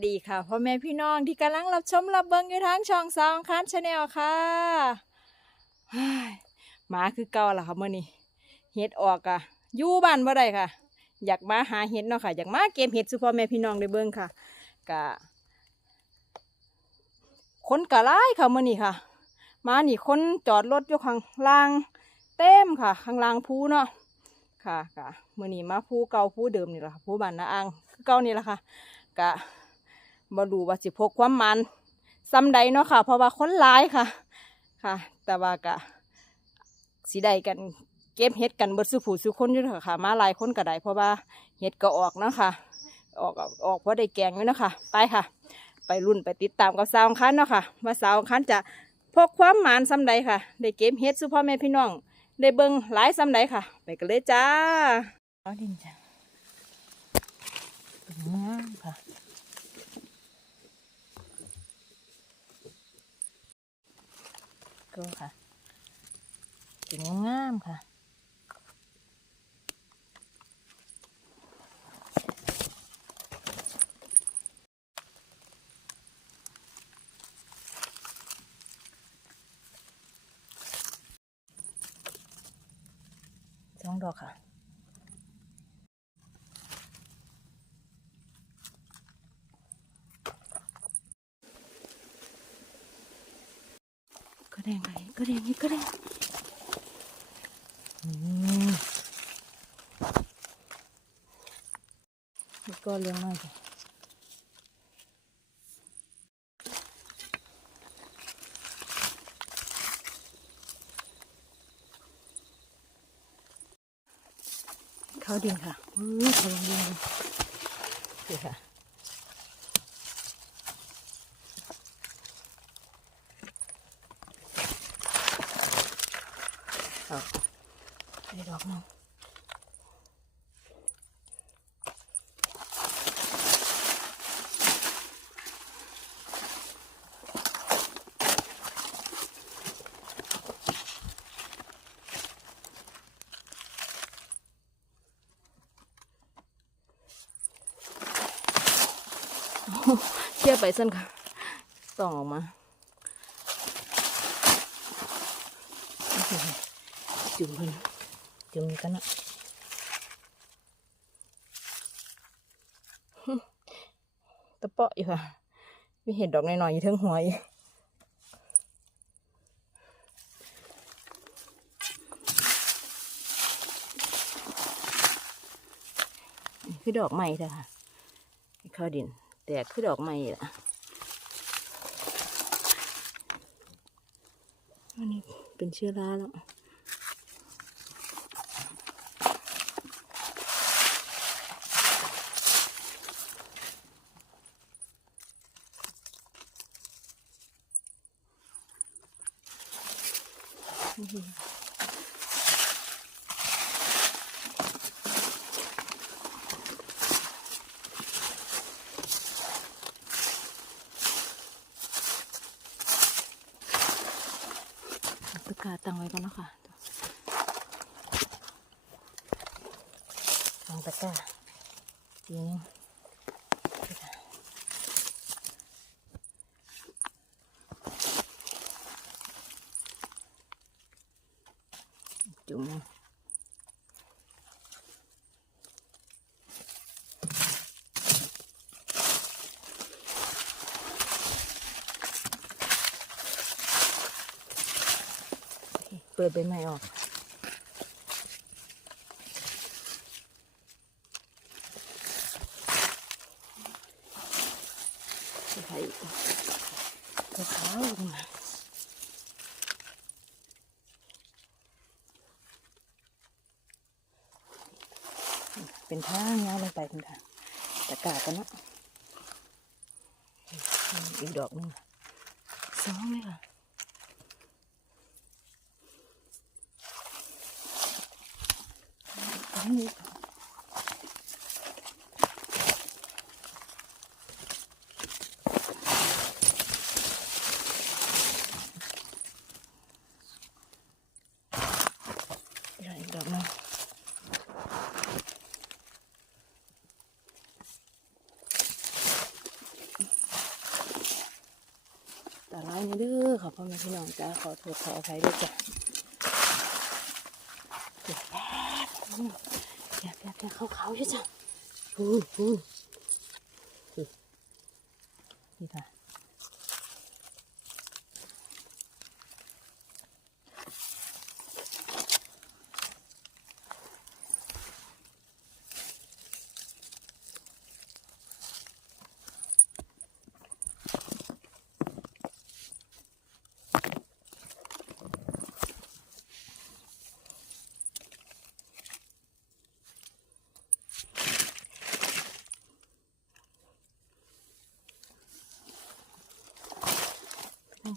ดีค่ะพ่อแม่พี่น้องที่กำลังรับชมรับเบิ้งอยู่ทางช่องสาวคันชาแนลค่ะเฮ้ยหมาคือเก่าล่ะค่ะเมื่อนี้เห็ดออกอะอยู่บ้านบ่ได้ค่ะ อยากมาหาเห็ดเนาะค่ะ อยากมาเก็บเห็ดสุพ่อแม่พี่น้องได้เบิ้งค่ะกะคนกะไล่ค่ะเมื่อนี้ค่ะ มาหนีคนจอดรถอยู่ข้างล่างเต็มค่ะ ข้างล่างภูเนาะค่ะกะมื่อนี้มาภูเก่าภูเดิมนี่แหละค่ะภูบ้านนาอ่างคือเก่านี่แหละค่ะกะ บ่รู้ว่าสิพกความมันซ้ำใดเนาะค่ะ เพราะว่าคนหลายค่ะ ค่ะ แต่ว่ากะสิได้กันเก็บเห็ดกันเบิดสุผู้สุคนอยู่เถอะค่ะ มาลายคนก็ได้เพราะว่าเห็ดก็ออกเนาะค่ะ ออกออกเพราะได้แกงอยู่เนาะค่ะ ไปค่ะ ไปรุ่นไปติดตามกับสาวคันเนาะค่ะว่าสาวคันจะพกความหมานซ้ำใดค่ะ ได้เก็บเห็ดสุพ่อแม่พี่น้อง ได้เบิ่งหลายซ้ำใดค่ะ ไปกันเลยจ้าเอาดินจ้ะงามค่ะ ก็ค่ะกิ่งงามๆค่ะสองดอกค่ะ ก็แดงไงก็แดงนี่ก็แดงอืมนี่ก็เลี้ยงมากเลยเขาดินค่ะอื้อเขาลงดินดูค่ะ เอาไป ดอกหนึงเชี่ยไปสั้นค่ะต้องออกมา จุ่มเพิ่น จุ่มกันนะตะเปาะอยู่ค่ะมีเห็ดดอกหน่อยๆอยู่เทั้งหัวอยู่นี่คือดอกใหม่เด้อค่ะข้าวดิน แต่คือดอกใหม่ล่ะอันนี้เป็นเชื้อราแล้ว ตะกร้าตั้งไว้ก่อนเนาะคะวางตะกร้าทีนึงจุ่มเปิดใบไม้ออกไข่ขาวลงมาเป็นทางยาวลงไปคุณค่ะตะกากันเนาะอีกดอกนึงสองเลยค่ะอันนี้อีกดอกหนึงายในเนะพี่น้องจ้าขอโทษขออภัยด้วยจ้ะเดี๋ยวแป๊บเดี๋ยวแป๊บเดี๋ยวขาๆใช่จ้ะพูนพูนนี่ค่ะ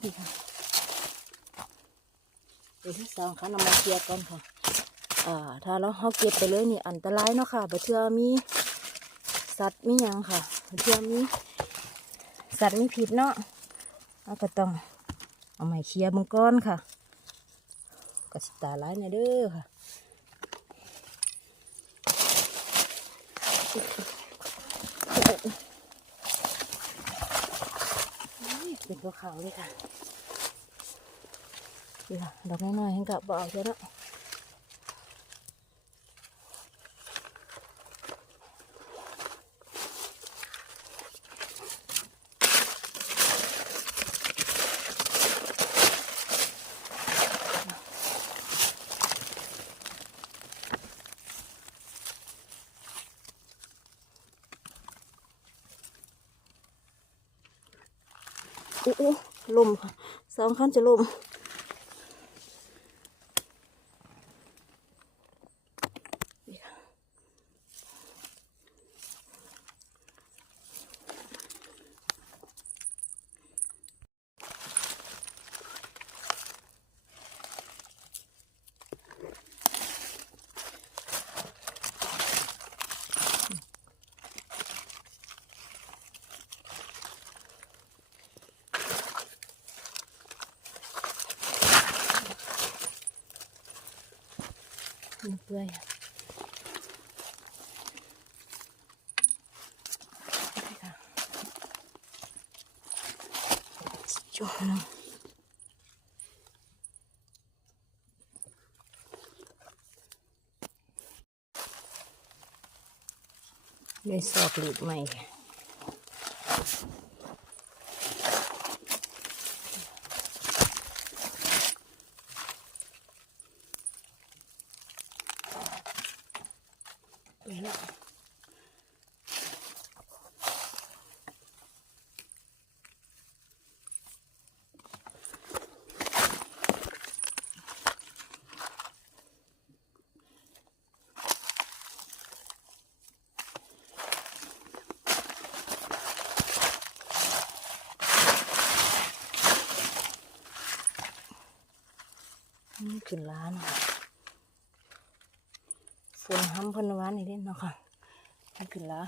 นั่ค่ะเดี๋ยวที่สองค่ะนำมาเคลียร์ก่อนค่ะอ่าถ้าเราเขาเก็บไปเลยนี่อันตรายเนาะค่ะบะเชื่อมีสัตว์มียังค่ะบะเชื่อมีสัตว์มีผิดเนาะเราก็ต้องเอาไม้เคลียร์มังกรค่ะก็สตาร้ายในอยเด้อค่ะ เขาวเลยค่ะนี่ค่ะดอกน้อยๆให้กับบ่เอาเยอะเนาะอู้อู้ลมค่ะส องขั้นจะลม มันเปื่อยค่ะนี่ค่ะจุ่มลงได้สอบหลีดใหม่ค่ะไปแล้ว นี่ขึ้นร้านค่ะ ฝนห้ำเพันวานนี่เด่นเนาะค่ะนี่ขึ้นแล้ว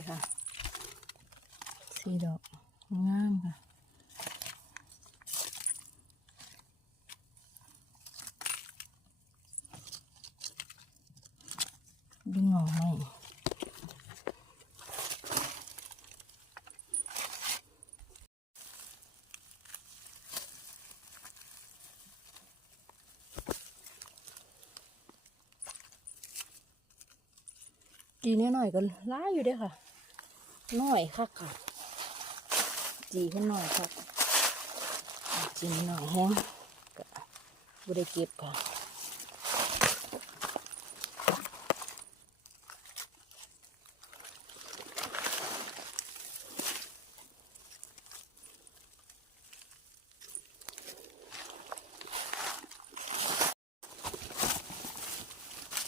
นี่ค่ะสีดอกงามค่ะดึงออกไหมจีนิดหน่อยก็ล้าอยู่ด้วยค่ะ น่อยคักค่ะ จีขึ้นหน่อยครับจีนิดหน่อยแห้งก็บ่ได้เก็บค่ะ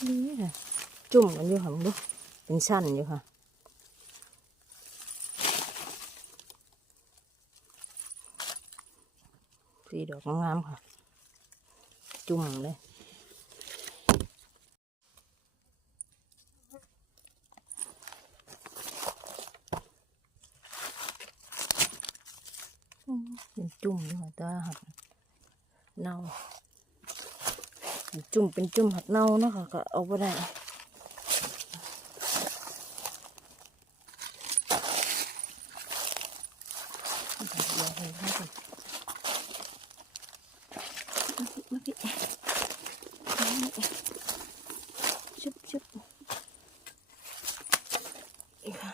นี่ค่ะจุ่มกันอยู่ค่ะมึงดูเป็นชั้นอยู่ค่ะ สี ดอกงามค่ะ จุ่มเลยเป็นจุ่มด้วยแต่ว่าหักเน่าจุ่มเป็นจุ่มหักเน่าเนาะค่ะก็เอาไปได้เดี๋ยวให้ให้ก่อนมาพี่มาพี่มาพี่ชุบชุบอีกค่ะ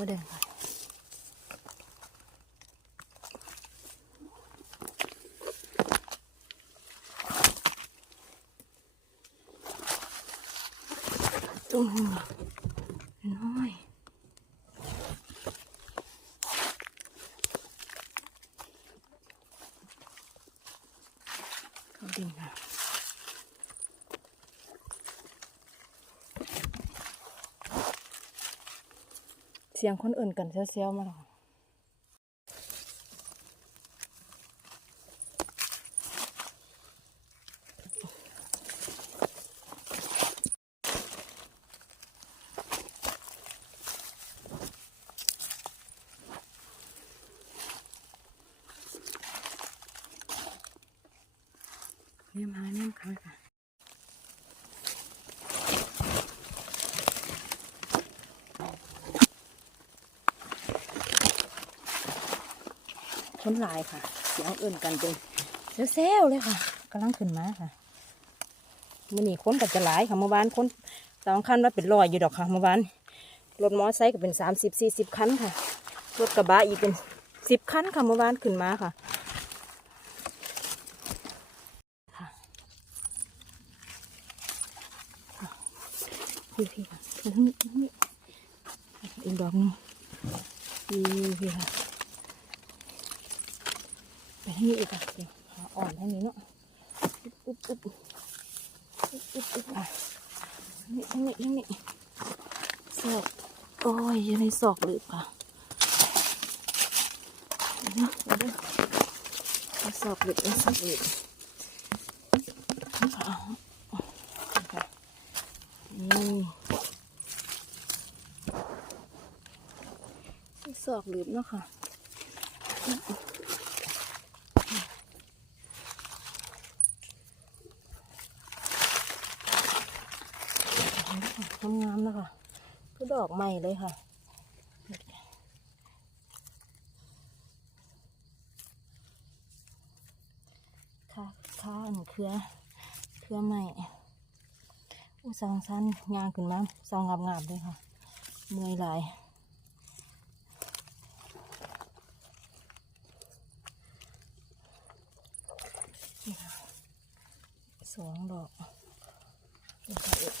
ก็ได้ค่ะตุ้มน้อยเขาดินค่ะ เสียงคนอื่นกันเซียวๆมาหรอเนี่ยมาเนี่ยค่ะค่ะ คนลายค่ะ เสียงเอื่นกันจนเซลเลยค่ะกำลังขึ้นมาค่ะมื่อนี้คนกับจะหลายค่ะเมื่อวานคนสองคันว่าเป็นรอยอยู่ดอกค่ะเมื่อวานรถมอไซค์ก็เป็นสามสิบสี่สิบคันค่ะรถกระบะอีกเป็นสิบคันค่ะเมื่อวานขึ้นมาค่ะค่ะค่ะพี่พี่ค่ะอีกดอกหนึงพี่พี่ค่ะ ไปให้นี่อีกอะเดี๋ยวหาอ่อนให้นี้เนาะอุ๊บอุ๊บอุ๊บอุ๊บอุ๊บอะนี่ทั้งนี้ทั้งนี้ศอกโอ้ยยังในศอกหลืบค่ะเดี๋ยวเดี๋ยวศอกหลือศอกหลืบเอานี่ศอกหลืบเนาะค่ะ งามๆนะคะก็ด อกใหม่เลยค่ะค่ะค่ะอันเครือเครือใหม่อู้สองสั้นงานขึ้นมาสองงามๆเลยค่ะเมื่อยหลายนี่ค่ะสองดอกนี่ค่ะอีก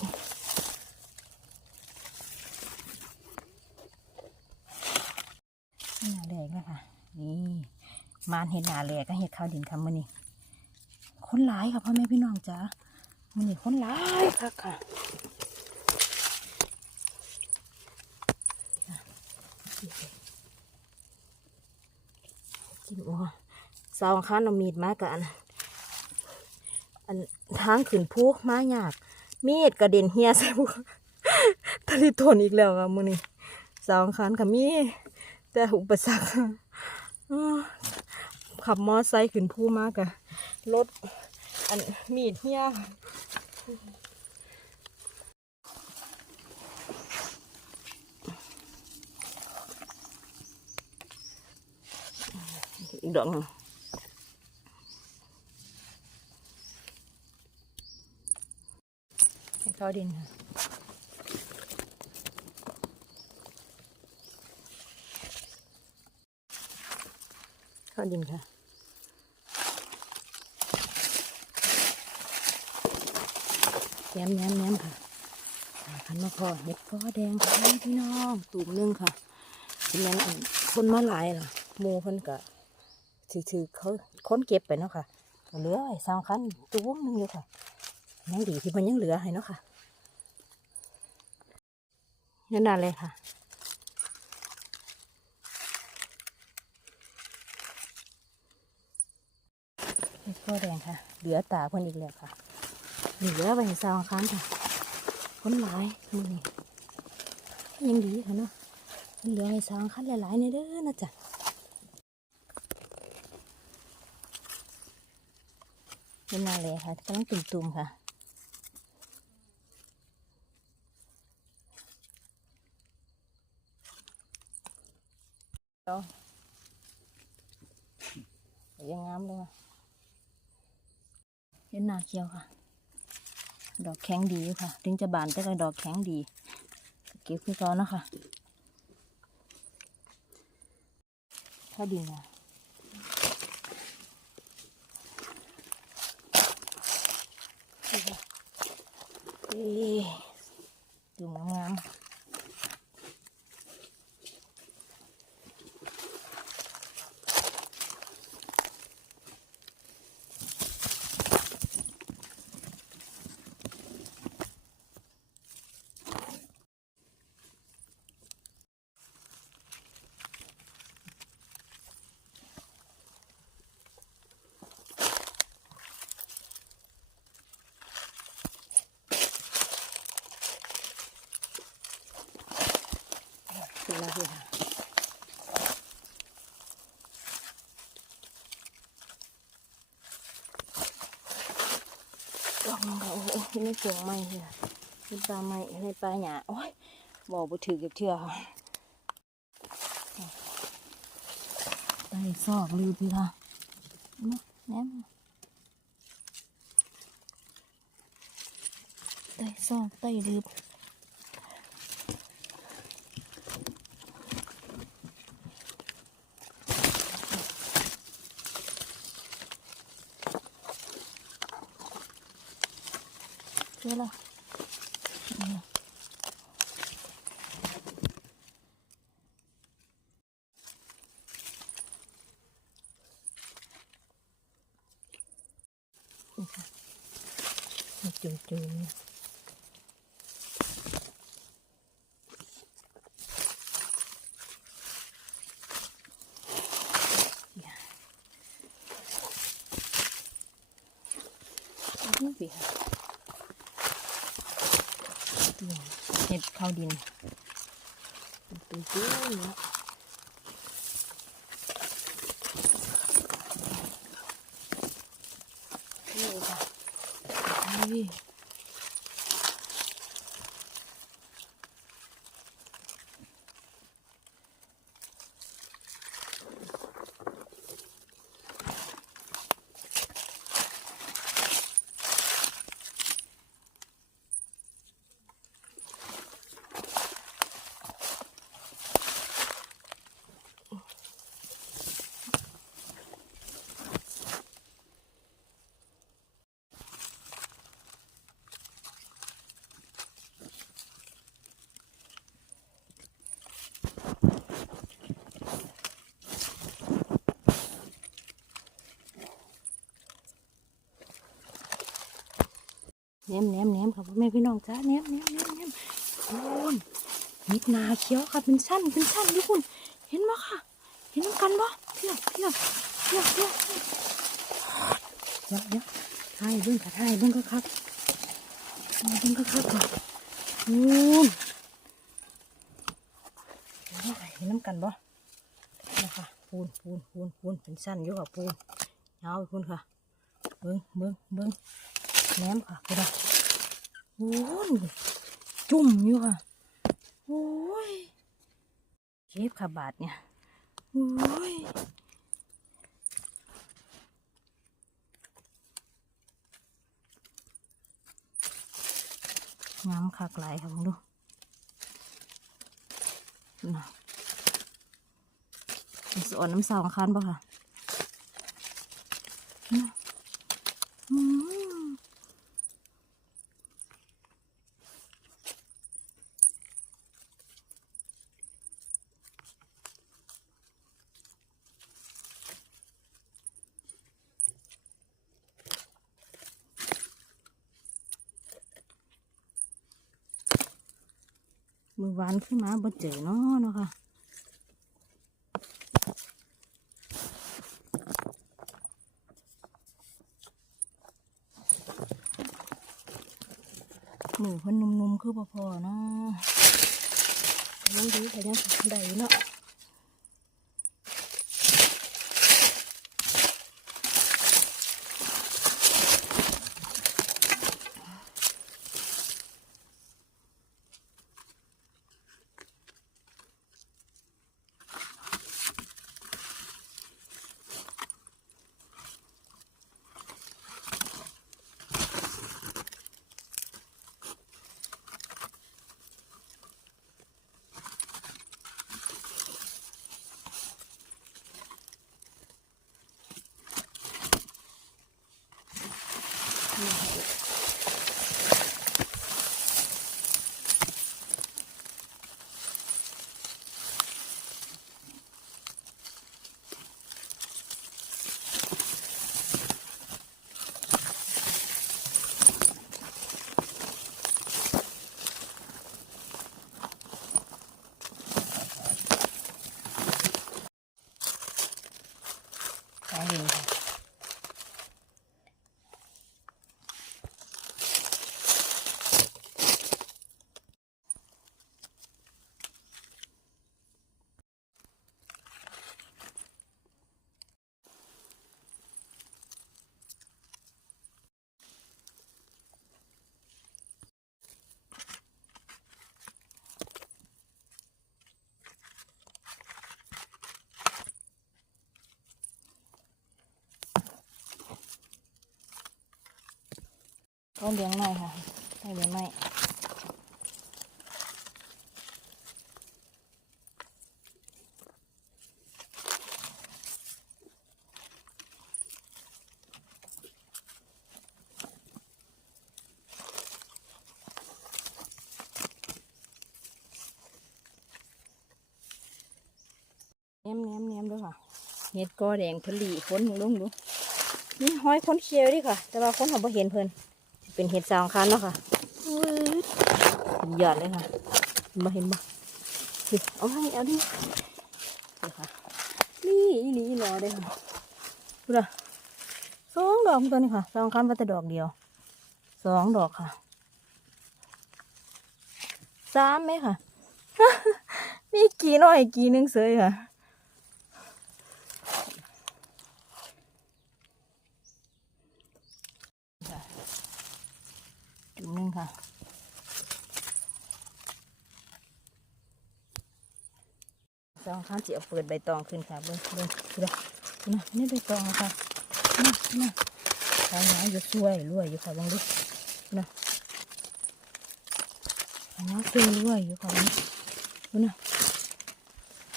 หนาแหลกนะคะ นี่มาน เห็ดหนาแหลกก็เห็ดข้าวดินคำมือนี่คนหลายค่ะพ่อแม่พี่น้องจ้ามือนี่คนหลายค่ะค่ะจิ้ว่สาวข้านมีดมากันอันทางขืนพูมายากมีดกระเด็นเฮียใส่พวกทะเลทนอีกแล้วค่ะมือนี่สาวคันค่ะมีแต่อุปสรรคอ ขับมอไซค์ขึ้นผู้มากอะรถอันมีดเฮียอีกดอกนึงให้เข้าดินค่ะเข้าดินค่ะ ย้มแย้มแย้มค่ะขันมาพอเห็ดพอแดงค่ะพี่น้องตุ่มนึงค่ะเป็นยังอันคนมาหลายล่ะหมูเพิ่นกะถือถือเขาค้นเก็บไปเนาะค่ะเหลือไอ้สามคันตุ้มนึงอยู่ค่ะยังดีที่มันยังเหลือให้เนาะค่ะนั่นน่ะเลยค่ะเห็ดพ่อแดงค่ะ เหลือตาเพิ่นอีกแล้วค่ะ เหลือไปให้สาวค้านค่ะคนหลายมือนี่ยังดีค่ะเนาะเหลือให้สาวค้านหลายๆในเด้อนะจ๊ะเป็นนาเลยค่ะกำลังตุ่มๆค่ะเอายังงามเลยว่ะเห็นหนาเขียวค่ะ ดอกแข็งดีค่ะ ถึงจะบานแต่ก็ดอกแข็งดี เก็บคือเขานะคะถ้าดีนะเอ๊ยดูงามๆขึ้นมาพี่ค่ะดอกมันก็โอ้โหนี่เสียงไม้เลยนี่ปลาไม้นี่ปลาหยาโอ้ยบอกบ่ถือกับเทื่อค่ะได้ซอกลือพี่ค่ะมาแหนมได้ซอกได้ลืบ คืออะไร นี่ค่ะจุ่มจุ่มนี่สิค่ะ เห็ดข้าวดินเป็นตัวเนาะนี่ค่ะนี่ แหนมแหนมแหนมค่ะพ่อแม่พี่น้องจ้าแหนมแหนมแหนมแหนมโอ้ยเม็ดนาเขียวค่ะเป็นสั้นเป็นสั้นทุกคนเห็นไหมค่ะ เห็นน้ำกันบ่เที่ยวเที่ยวเที่ยวเที่ยวเดี๋ยวเดี๋ยวถ่ายเบิ้งค่ะถ่ายเบิ้งก็ครับเบิ้งก็ครับค่ะโอ้ยเห็นน้ำกันบ่นะคะปูนปูนปูนปูนเป็นสั้นอยู่ค่ะปูนยาวไปปูนค่ะเบิ้งเบิ้งเบิ้ง แหนมค่ะพี่น้องโอ้ยจุ่มอยู่ค่ะโอ้ยเก็บค่ะบาทเนี่ยโอ้ยงามคักหลายค่ะมึงดูน่ะสอนน้ำสองคันป่ะค่ะน่ะอืม มือหวาน ขึ้นมาบ่เจอเนาะเนาะค่ะมือเพิ่นนุ่มๆคือพอๆเนาะน้องดีแต่ยังได้อยู่เนาะขายเห็นค่ะ ก็เลี้ยงหน่อยค่ะให้เลี้ยงไม่เนียมเนียมเนียมด้วยค่ะ เห็ดกอแดงผลีค้นลงดู นี่ห้อยคนเคียวดิค่ะ แต่ว่าคนเขาบ่เห็นเพิ่น เป็นเห็ดสองคันเนาะค่ะอื้อสุดยอดเลยค่ะเห็นบ่เห็นบ่เอาให้เอาดินี่นี่อีหลอีหลอเลยค่ะดูละสองดอกตัวนี้ค่ะสองคันว่าแต่ดอกเดียวสองดอกค่ะสามไหมค่ะ มีกี่น้อยกี่หนึงเสยค่ะ มนึงค่ะสองข้างจะเอาเปิดใบตองขึ้นค่ะเบิ้งเบิ้งดูนะนี่ใบตองค่ะนี่นี่ทางน้ำจะช่วยรวยอยู่ค่ะลองดูนะทางน้ำช่วยรวยอยู่ค่ะลองดูนะ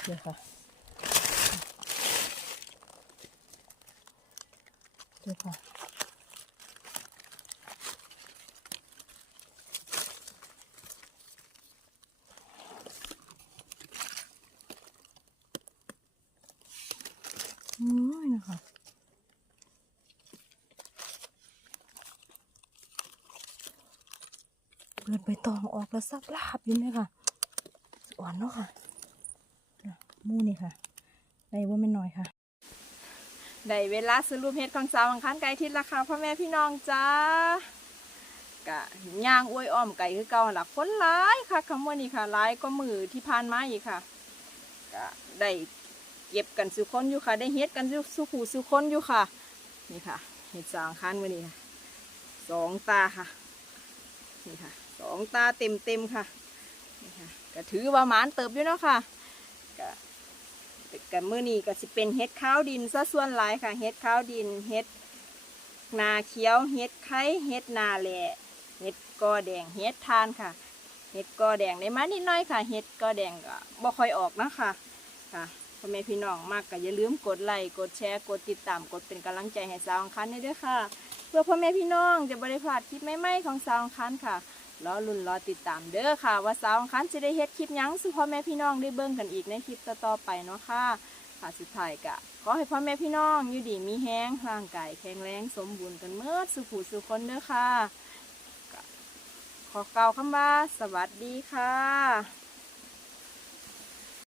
เดี๋ยวค่ะเดี๋ยวค่ะ โอ้ยนะ คะเปิดใบตองออกแล้วซับลาบอยู่ไหมค่ะอ่อนเนาะค่ะน่ะหมูนี่ค่ะ ได้ว่าไม่น้อยค่ะ ได้เวลาสรุปเฮ็ดของสาวอังคารไก่ทิศราคาพ่อแม่พี่น้องจ้ากะย่างอวยอ้อมไก่คือเก่าหลักคนหลายค่ะคำว่านี้ค่ะหลายก็มือที่ผ่านมาอีกค่ะกะได้ เก็บกันสุคนอยู่ค่ะ ได้เฮ็ดกันสุขูสุคนอยู่ค่ะ นี่ค่ะเห็ดสองคันวันนี้ค่ะสองตาค่ะนี่ค่ะสองตาเต็มเต็มค่ะนี่ค่ะก็ถือว่าหมานเติบอยู่เนาะค่ะก็กันมื้อนี้ก็สิเป็นเฮ็ดข้าวดินซะส่วนหลายค่ะเฮ็ดข้าวดินเฮ็ดนาเขียวเฮ็ดไข่เฮ็ดนาแหล่เฮ็ดกอแดงเฮ็ดทานค่ะ เฮ็ดกอแดงได้มานิดหน้อยค่ะ เฮ็ดกอแดงก็บ่ค่อยออกนะคะค่ะ พ่อแม่พี่น้องมากก็อย่าลืมกดไลค์กดแชร์กดติดตามกดเป็นกำลังใจให้สาวอังคันให้ด้วยค่ะ เพื่อพ่อแม่พี่น้องจะบริพลาดคลิปใหม่ๆของสาวอังคันค่ะรอลุ้นรอติดตามเด้อค่ะ ว่าสาวอังคันจะได้เฮ็ดคลิปหยังสู่พ่อแม่พี่น้องได้เบิ่งกันอีกในคลิปต่อๆไปเนาะค่ะค่ะสุดท้ายก็ขอให้พ่อแม่พี่น้องอยู่ดีมีแห้งร่างกายแข็งแรงสมบูรณ์กันเมื่อสุขูสุคนเด้อค่ะขอเกล่าวคำว่าสวัสดีค่ะ